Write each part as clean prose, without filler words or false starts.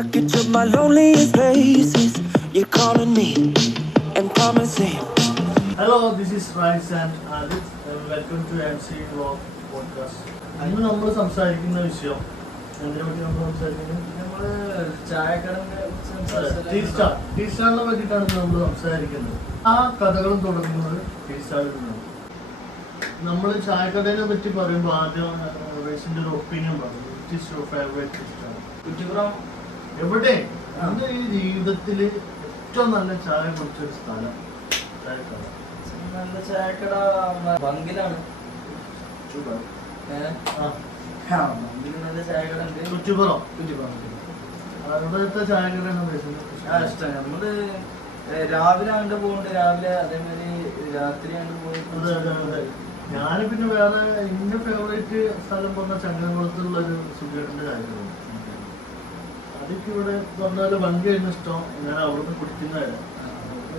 Took you to my loneliest places. You're calling me and promising. Hello, this is Rice and Adit. Welcome to MC Vlog Podcast. ഇന്ന് നമ്മൾ സംസാരിക്കുന്ന വിഷയം എന്തിനെ പറ്റി നമ്മൾ സംസാരിക്കുന്നത്? ടീ സ്റ്റാളിനെ പറ്റിയിട്ടാണ് നമ്മൾ സംസാരിക്കുന്നത്. ആ കഥകളും തുടങ്ങുന്നത് ടീ സ്റ്റാളിൽ നിന്നാണ്. നമ്മൾ ചായക്കടയെ പറ്റി പറയുമ്പോൾ ആദ്യം റൈസിന്റെ ഒരു ഒപ്പീനിയൻ പറഞ്ഞു. Which is your favourite tea stall? Kuttippuram എവിടെ എന്റെ ഈ ജീവിതത്തിൽ ഏറ്റവും നല്ല ചായ കുടിച്ചൊരു സ്ഥലം ചായക്കട. നല്ല ചായക്കട ബങ്കിലാണ്. ബങ്കില് നല്ല ചായക്കട ഉണ്ട്. കുറ്റിപ്പുറം കുറ്റിപ്പുറം അവിടുത്തെ ചായക്കടയാണ് ഇഷ്ടം. നമ്മള് രാവിലെ അങ്ങോട്ട് പോകുന്നുണ്ട്, രാവിലെ അതേമാതിരി രാത്രി അങ്ങോട്ട് പോയി. ഞാൻ പിന്നെ വേറെ എന്റെ ഫേവറേറ്റ് സ്ഥലം പറഞ്ഞ ചങ്ങനകുളത്തുള്ള ഒരു സുഖേട്ടന്റെ ചായക്കട. അതൊക്കെ ഇവിടെ പറഞ്ഞാല് ഭംഗിയായിരുന്നു ഇഷ്ടം. ഞാൻ അവിടുന്ന് കുടിക്കുന്നതല്ല.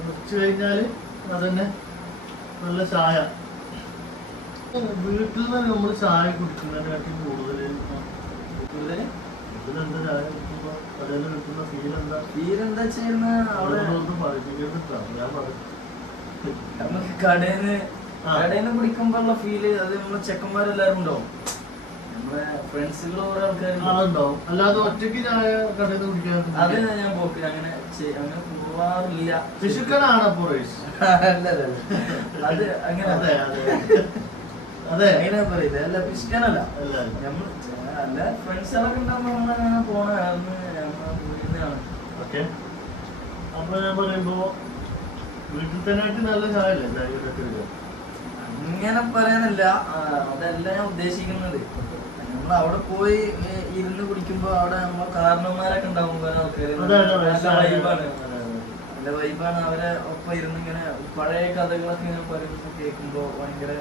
കുടിച്ചു കഴിഞ്ഞാല് അതന്നെ നല്ല ചായ. വീട്ടിൽ നിന്ന് നമ്മൾ ചായ കുടിക്കുന്നതിനെക്കാട്ടി കൂടുതൽ ഇതിലെന്താ ചായ കുടിക്കുമ്പോ കടയിൽ കിട്ടുന്ന ഫീൽ എന്താ? ഫീലെന്താ ചെയ്യുന്ന അവിടെ ഞാൻ പറയും നമുക്ക് കടയിന്ന് കുടിക്കുമ്പോഴുള്ള ഫീല് അത് നമ്മളെ ചെക്കന്മാരെല്ലാരും ഉണ്ടാവും, നമ്മളെ ഫ്രണ്ട്സുകൾ ഓരോ ആളുണ്ടാവും. അല്ലാതെ ഒറ്റയ്ക്ക് ചായ കടയിൽ നിന്ന് കുടിക്കാൻ അത് ഞാൻ പോക്ക് അങ്ങനെ പോവാറില്ല. പിശുക്കനാണ് അപ്പൊ റൈസ്. അത് അങ്ങനെ അതെ അതെ അതെ അങ്ങനെ പറയില്ല. അല്ല പിശുക്കനല്ല, നമ്മൾ അല്ല ഫ്രണ്ട്സുകളൊക്കെ ഉണ്ടാകുമ്പോൾ നമ്മളങ്ങനെ പോണായിരുന്നു. ഓക്കെ. അപ്പൊ ഞാൻ പറയുമ്പോ വീട്ടിൽ തന്നെ ആയിട്ട് നല്ല ചായ അല്ലേ ചായ അങ്ങനെ പറയാനല്ല, അതല്ല ഞാൻ ഉദ്ദേശിക്കുന്നത്. നമ്മൾ അവിടെ പോയി ഇരുന്ന് കുടിക്കുമ്പോ അവിടെ നമ്മളെ കാരണവന്മാരൊക്കെ ഉണ്ടാവും, വേറെ ആൾക്കാര് നല്ല വൈബാണ്. അവരെ ഒപ്പം ഇരുന്ന് ഇങ്ങനെ പഴയ കഥകളൊക്കെ ഇങ്ങനെ പറയുമ്പോ കേൾക്കുമ്പോ ഭയങ്കര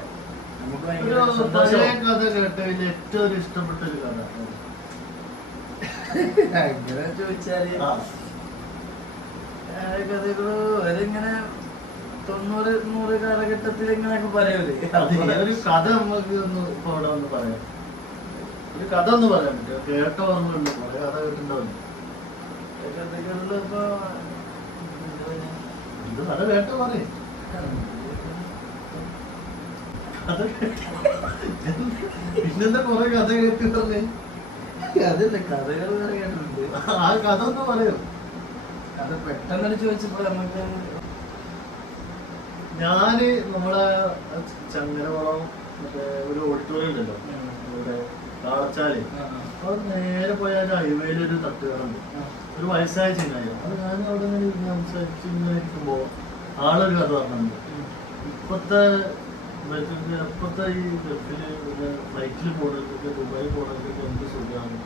നമുക്ക് ഭയങ്കര സന്തോഷം. കഥ കേട്ടതിൽ ഏറ്റവും ഇഷ്ടപ്പെട്ട ഒരു കഥ അങ്ങനെ ചോദിച്ചാല് കഥകള് അവരിങ്ങനെ 90-100 കാലഘട്ടത്തിൽ ഇങ്ങനെയൊക്കെ പറയൂലേ. ഒരു കഥ നമുക്ക് ഒന്ന് ഇപ്പൊ ഇവിടെ ഒന്ന് പറയാം. ഒരു കഥ ഒന്ന് പറയാൻ പറ്റുമോ? കേട്ട ഓർമ്മയുണ്ട്, കുറെ കഥ കേട്ടിട്ടുണ്ടാവില്ല. കഥകളില് ഇപ്പൊ ഇത് കഥ കേട്ടോ പറയും. പിന്നെന്താ കൊറേ കഥ കേട്ടിട്ടേ? അതല്ല, കഥകൾ വേറെ കേട്ടിട്ടുണ്ട്. ആ കഥ ഒന്ന് പറയൂ. അത് പെട്ടെന്ന് ചോദിച്ചപ്പോ നമുക്ക് ഞാന് നമ്മളെ ചങ്ങനകുളം മറ്റേ ഒരു ഓഡിറ്റോറിയം ഉണ്ടല്ലോ ഇവിടെ കാളച്ചാല്, അത് നേരെ പോയ ഹൈവേയിൽ ഒരു തട്ടുകാരുണ്ട്. ഒരു വയസ്സായ ചെങ്ങായി. അത് ഞാൻ അവിടെ ഇങ്ങനെ സംസാരിച്ച് ഇങ്ങനെ ഇരിക്കുമ്പോ ആളൊരു കഥ പറഞ്ഞിട്ടുണ്ട്. ഇപ്പത്തെ ഈ ഗൾഫില് ഫ്ലൈറ്റിൽ പോണവർക്കൊക്കെ ദുബായി പോണവർക്കൊക്കെ എന്ത് സുഖമാണ്.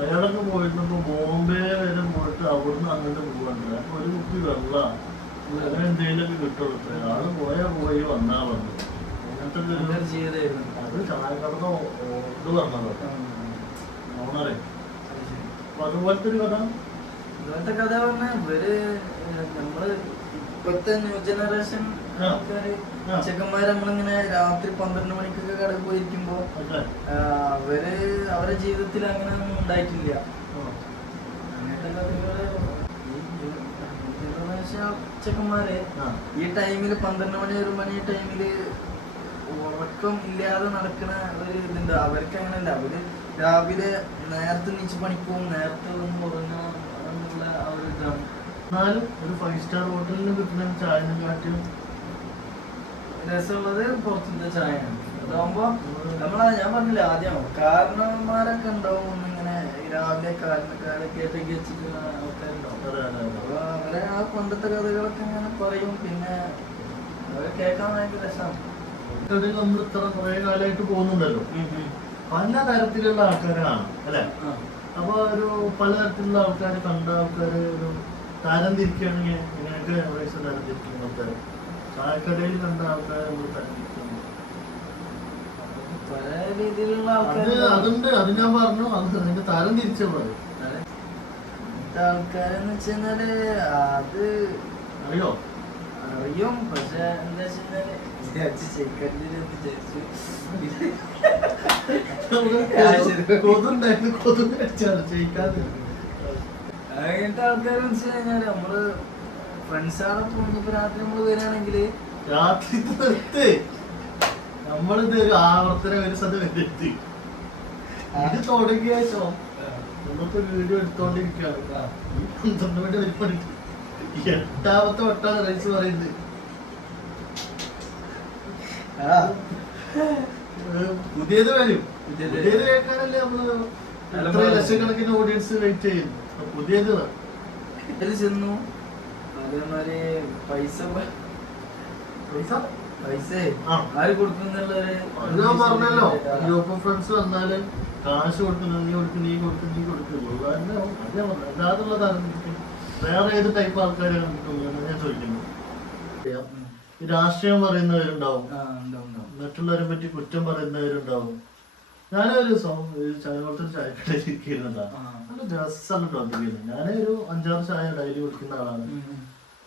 അയാളൊക്കെ പോയിരുന്നപ്പോ ബോംബെ വരെ പോയിട്ട് അവിടുന്ന് അങ്ങോട്ട് പോകണ്ട. അപ്പൊ ഒരു കുപ്പി വെള്ള അങ്ങനെ എന്തെങ്കിലുമൊക്കെ കിട്ടുള്ളൂ. ആള് പോയി വന്നാ പറഞ്ഞു. അങ്ങനത്തെ അത് ചായക്കടന്ന് ഇത് പറഞ്ഞതോ ഓണറെ. അപ്പൊ അതുപോലത്തെ ഒരു കഥ. ഇതുപോലത്തെ കഥ പറഞ്ഞ ഇവര് നമ്മള് ഇപ്പത്തെ ന്യൂ ജനറേഷൻ ആൾക്കാര് ചെക്കന്മാര് നമ്മളിങ്ങനെ രാത്രി 12 മണിക്കൊക്കെ കടയിൽ പോയിരിക്കുമ്പോ അവരെ ജീവിതത്തിൽ അങ്ങനെ ഒന്നും ഉണ്ടായിട്ടില്ല. അങ്ങനത്തെ കഥകള് ചെക്കന്മാര് ഈ ടൈമില് 12 മണി 1 മണി ടൈമില് ഉറക്കം ഇല്ലാതെ നടക്കുന്ന ഒരു ഇതുണ്ട്. അവർക്ക് അങ്ങനല്ല. അവര് രാവിലെ നേരത്തെ നീച്ച് പണിക്കും, നേരത്തെ വന്ന് ഉറങ്ങാനുള്ള ആ ഒരു ഇതാണ്. എന്നാലും ഒരു 5 സ്റ്റാർ ഹോട്ടലിൽ കിട്ടുന്ന ചായനെ കാട്ടിയും രസമുള്ളത് പുറത്തത്തെ ചായയാണ്. അതാവുമ്പോ ഞാൻ പറഞ്ഞില്ല ആദ്യം കാരണവന്മാരൊക്കെ ഉണ്ടാവും, ഇങ്ങനെ രാവിലെ കാലൊക്കെ വെച്ചിട്ടുള്ള ആൾക്കാരുണ്ടാവും. അപ്പൊ അവരെ ആ പണ്ടത്തെ കഥകളൊക്കെ ഇങ്ങനെ പറയും. പിന്നെ അവരെ കേൾക്കാൻ ഭയങ്കര രസമാണ്. നമ്മൾ ഇത്ര കുറെ കാലമായിട്ട് പോകുന്നുണ്ടല്ലോ, പല തരത്തിലുള്ള ആൾക്കാരാണ് അല്ലെ. അപ്പൊ ഒരു പലതരത്തിലുള്ള ആൾക്കാർ കണ്ട ആൾക്കാര് ഒരു താരം തിരിക്കുകയാണെങ്കിൽ ഇങ്ങനെയൊക്കെ വയസ്സ് താരം തിരിക്കുന്ന ആൾക്കാര്, ചായക്കടയിൽ കണ്ട ആൾക്കാരെ നമ്മൾ താരം തിരിക്കുന്നു. പല രീതിയിലുള്ള അതുണ്ട്. അത് ഞാൻ പറഞ്ഞു. അത് അതിന്റെ താരം തിരിച്ച പോലെ ആൾക്കാരെന്ന് വെച്ച് കഴിഞ്ഞാല് അത് അറിയും. പക്ഷെ എന്താ വെച്ചാല് അങ്ങനത്തെ ആൾക്കാരെന്ന് വെച്ച് കഴിഞ്ഞാല് നമ്മള് ഫ്രണ്ട്സാളെ ഇപ്പൊ രാത്രി നമ്മള് വരികയാണെങ്കില് രാത്രി നിർത്ത് നമ്മളിത് ഒരു ആവർത്തനം ഒരു സ്ഥലം എത്തി ഇത് തുടങ്ങിയ ശേഷം നമ്മൾക്ക് വീഡിയോ എടുത്തോണ്ടിരിക്കുകയാണ് ഈ 12 മിനിറ്റ് വലിപ്പം 8ാമത്തെ വട്ടാണ് റൈസ് പറയുന്നത്. പുതിയത് വരും, പുതിയത് കേൾക്കാനല്ലേ നമ്മള് ഇത്ര ലക്ഷക്കണക്കിന് ഓഡിയൻസ് വെയിറ്റ് ചെയ്യുന്നു. പുതിയത് ഇതില് ചെന്നു അതേമാതിരി പൈസ ആര് കൊടുക്കുന്നുള്ളൊരു ഞാൻ പറഞ്ഞല്ലോ, ഗ്രൂപ്പ് ഓഫ് ഫ്രണ്ട്സ് വന്നാല് കാശ് കൊടുക്കുന്നത് നീ കൊടുക്കും നീ കൊടുക്കും നീ കൊടുക്കുള്ളൂ. അല്ലാതുള്ള താല്പര്യം വേറെ ഏത് ടൈപ്പ് ആൾക്കാരാണ് കിട്ടുന്നത് ഞാൻ ചോദിക്കുന്നു. ഈ രാഷ്ട്രീയം പറയുന്നവരുണ്ടാവും, മറ്റുള്ളവരെ പറ്റി കുറ്റം പറയുന്നവരുണ്ടാവും. ഞാനൊരു ദിവസം ചായവളത്തൊരു ചായക്കടയിൽ ഇരിക്കുന്നതാ, നല്ല രസമാണ് ടോപ്പിക്കുന്നത്. ഞാനൊരു 5-6 ചായ ഡെയിലി കുടിക്കുന്ന ആളാണ്.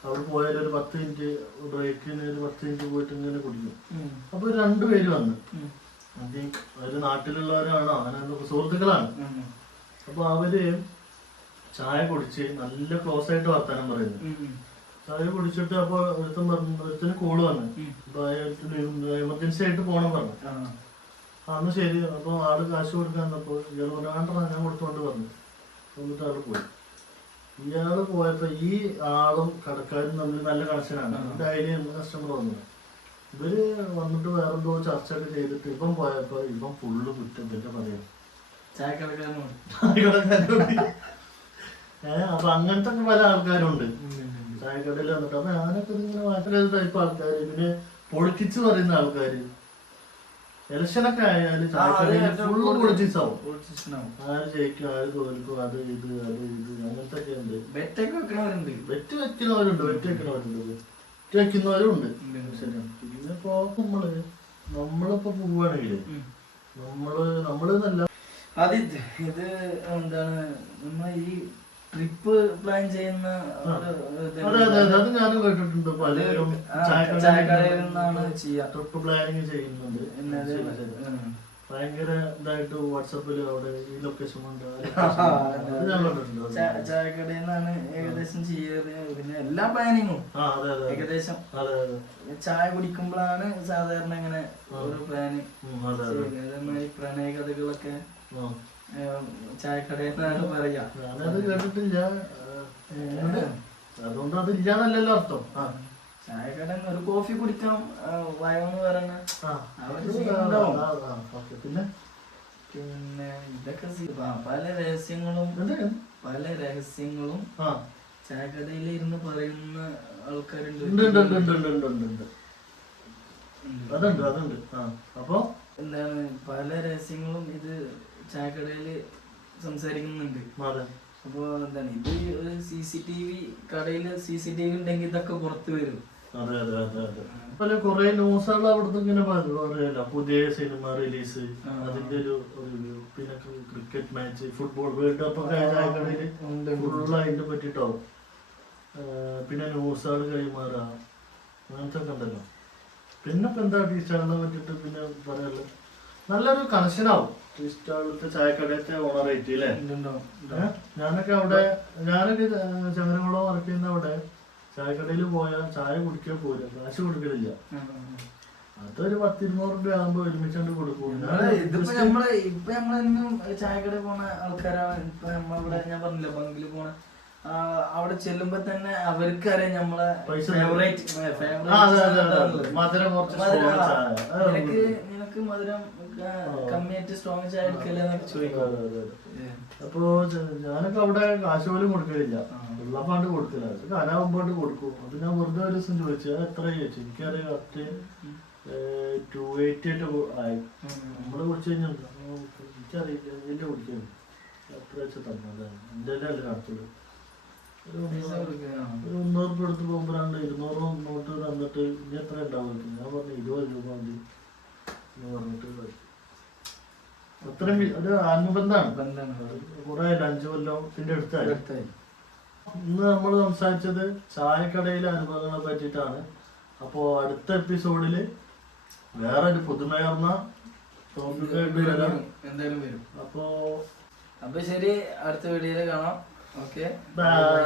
അവിടെ പോയാലും ഒരു 10 മിനിറ്റ് ബ്രേക്കിന് ഒരു 10 മിനിറ്റ് പോയിട്ട് ഇങ്ങനെ കുടിക്കും. അപ്പൊ 2 പേര് വന്ന്, അവര് നാട്ടിലുള്ളവരാണോ അങ്ങനെ സുഹൃത്തുക്കളാണ്. അപ്പൊ അവര് ചായ കുടിച്ച് നല്ല ക്ലോസ് ആയിട്ട് വർത്താനം പറയുന്നു. ചായ കുടിച്ചിട്ട് അപ്പൊ ഒരുത്തിന് കോള് വന്നു, അപ്പൊ എമർജൻസി ആയിട്ട് പോണം പറഞ്ഞു. അന്ന് ശരി. അപ്പൊ ആള് കാശ് കൊടുക്കാൻ വന്നപ്പോ ഇയാൾ പറഞ്ഞു ഞാൻ കൊടുത്തോണ്ട് പറഞ്ഞു. എന്നിട്ട് ആള് പോയി. ഇയാള് പോയപ്പോ ഈ ആളും കടക്കാരും തമ്മിൽ നല്ല കണക്ഷനാണ്. ഡെയിലി കസ്റ്റമർ വന്നത്. ഇവര് വന്നിട്ട് വേറെന്തോ ചർച്ച ഒക്കെ ചെയ്തിട്ട് ഇപ്പം പോയപ്പോ ഇപ്പം ഫുള്ള് കുറ്റം പിന്നെ പറയാം ചായക്കടക്കാരോട്. അപ്പൊ അങ്ങനത്തെ പല ആൾക്കാരുണ്ട് ചായക്കടയിൽ വന്നിട്ട്. അപ്പൊ ഞാനൊക്കെ ഇങ്ങനെ ഭയങ്കര ടൈപ്പ് ആൾക്കാർ. പിന്നെ പൊളിറ്റിക്സ് പറയുന്ന ആൾക്കാര്. ഇലക്ഷനൊക്കെ ആയാലും ചായക്കടയിൽ ഫുള്ള് പൊളിറ്റിക്സ് ആവും. ആര് ജയിക്കും ആര് തോൽക്കും അത് ഇത് അങ്ങനത്തെ ഒക്കെ ഉണ്ട്. ബെറ്റ് വെക്കുന്നവരുണ്ട്, വെറ്റ് വെക്കുന്നവരും ഉണ്ട്. പിന്നെപ്പോ നമ്മളിപ്പോ പോവുകയാണെങ്കില് നമ്മള് ആദിത്യ ഇത് എന്താണ് നമ്മ ഈ ട്രിപ്പ് പ്ലാൻ ചെയ്യുന്ന അത് ഞാനും കേട്ടിട്ടുണ്ട്. പലരും ചായക്കടയിൽ നിന്നാണ് ചെയ്യാ ട്രിപ്പ് പ്ലാനിങ് ചെയ്യുന്നുണ്ട്. ഭയങ്കര ഇതായിട്ട് വാട്സാപ്പിൽ അവിടെ ഈ ലൊക്കേഷൻ കൊണ്ട് ചായക്കടയിൽ നിന്നാണ് ഏകദേശം ചെയ്യാറ്. പിന്നെ എല്ലാ പ്ലാനിങ്ങും ഏകദേശം ചായ കുടിക്കുമ്പോഴാണ് സാധാരണ ഇങ്ങനെ ഓരോ പ്ലാന് ചെയ്യുന്നത്. പ്രണയ കഥകളൊക്കെ ചായക്കടയിൽ നിന്നാണ് പറയാ. ഞാനത് കേട്ടിട്ടില്ല, അതുകൊണ്ട് അതില്ലാന്നല്ലല്ലോ അർത്ഥം. ചായക്കട ഒരു കോഫി കുടിക്കാം വയമെന്ന് പറഞ്ഞ പിന്നെ ഇതൊക്കെ പല രഹസ്യങ്ങളും ചായക്കടയിൽ ഇരുന്ന് പറയുന്ന ആൾക്കാരുണ്ട്. അപ്പൊ എന്താണ് പല രഹസ്യങ്ങളും ഇത് ചായക്കടയില് സംസാരിക്കുന്നുണ്ട്. അപ്പൊ എന്താണ് ഇത് ഒരു CCTV കടയില് CCTV ഉണ്ടെങ്കിൽ ഇതൊക്കെ പുറത്തു വരും. കൊറേ ന്യൂസുകൾ അവിടുന്ന് ഇങ്ങനെ പറയല. പുതിയ സിനിമ റിലീസ്, അതിന്റെ ഒരു പിന്നെ cricket match, football world cup ഒക്കെ ചായക്കടയില് ഫുള്ള് അതിന്റെ പറ്റിട്ടാവും. പിന്നെ ന്യൂസുകൾ കൈമാറുക അങ്ങനത്തെ ഒക്കെ ഉണ്ടല്ലോ. പിന്നെ ഇപ്പൊ എന്താ ടീ സ്റ്റാളിനെ പറ്റിട്ട് പിന്നെ പറയാനുള്ളത്, നല്ലൊരു കണക്ഷനാവും ടീ സ്റ്റാളിലത്തെ ചായക്കടയത്തെ ഓണറേറ്റ് അല്ലേ. ഞാനൊക്കെ ചങ്ങരകുളം വർക്ക് ചെയ്യുന്ന അവിടെ ചായക്കടയിൽ പോയാൽ ചായ കുടിക്കാൻ പോലും കാശ് കൊടുക്കലില്ല. അതൊരു 10-200 രൂപ ആകുമ്പോ ഒരുമിച്ചോണ്ട് കൊടുക്കും. ഇപ്പൊ നമ്മളെന്നും ചായക്കടയിൽ പോണ ആൾക്കാരാണ്. ഇപ്പൊ നമ്മളിവിടെ ഞാൻ പറഞ്ഞില്ല ബംഗില് പോണ അവിടെ ചെല്ലുമ്പോ തന്നെ അവർക്കറിയാം നമ്മളെ നിനക്ക് മധുരം കമ്മിയായിട്ട് സ്ട്രോങ് ചായ എടുക്കലെന്നൊക്കെ ചോദിക്കും. അപ്പൊ ഞാനൊക്കെ അവിടെ കാശ് പോലും കൊടുക്കലില്ല, ഉള്ളപ്പാണ്ട് കൊടുക്കില്ല. കാലാവുമ്പോണ്ട് കൊടുക്കും. അത് ഞാൻ വെറുതെ ഒരു ദിവസം ചോദിച്ചു എത്ര ചോദിച്ചു. എനിക്കറിയാം കറക്റ്റ് 280 ആയി. നമ്മള് കുടിച്ചു കഴിഞ്ഞാൽ എനിക്കറിയില്ല എന്റെ കുടിക്കുന്നു എത്ര വെച്ച് തന്നതാണ്. എന്റെ അല്ല കണക്കുള്ളൂ. ഒരു 300 രൂപ എടുത്ത് പോകുമ്പോ 200 നോട്ട് തന്നിട്ട് ഇനി എത്ര ഉണ്ടാവും. ഞാൻ പറഞ്ഞു 20 രൂപ മതി എന്ന് പറഞ്ഞിട്ട് അത്രയും ഒരു ആത്മബന്ധമാണ്. കുറെ 5 കൊല്ലത്തിന്റെ അടുത്തായി. ഇന്ന് നമ്മൾ സംസാരിച്ചത് ചായക്കടയിലെ അനുഭവങ്ങളെ പറ്റിയിട്ടാണ്. അപ്പോ അടുത്ത എപ്പിസോഡില് വേറെ ഒരു പുതുമയാർന്ന ടോപ്പിക്കായിട്ട് വരാം. എന്തായാലും വരും. അപ്പൊ ശരി, അടുത്ത വീഡിയോയില് കാണാം. ഓക്കെ. ബൈ.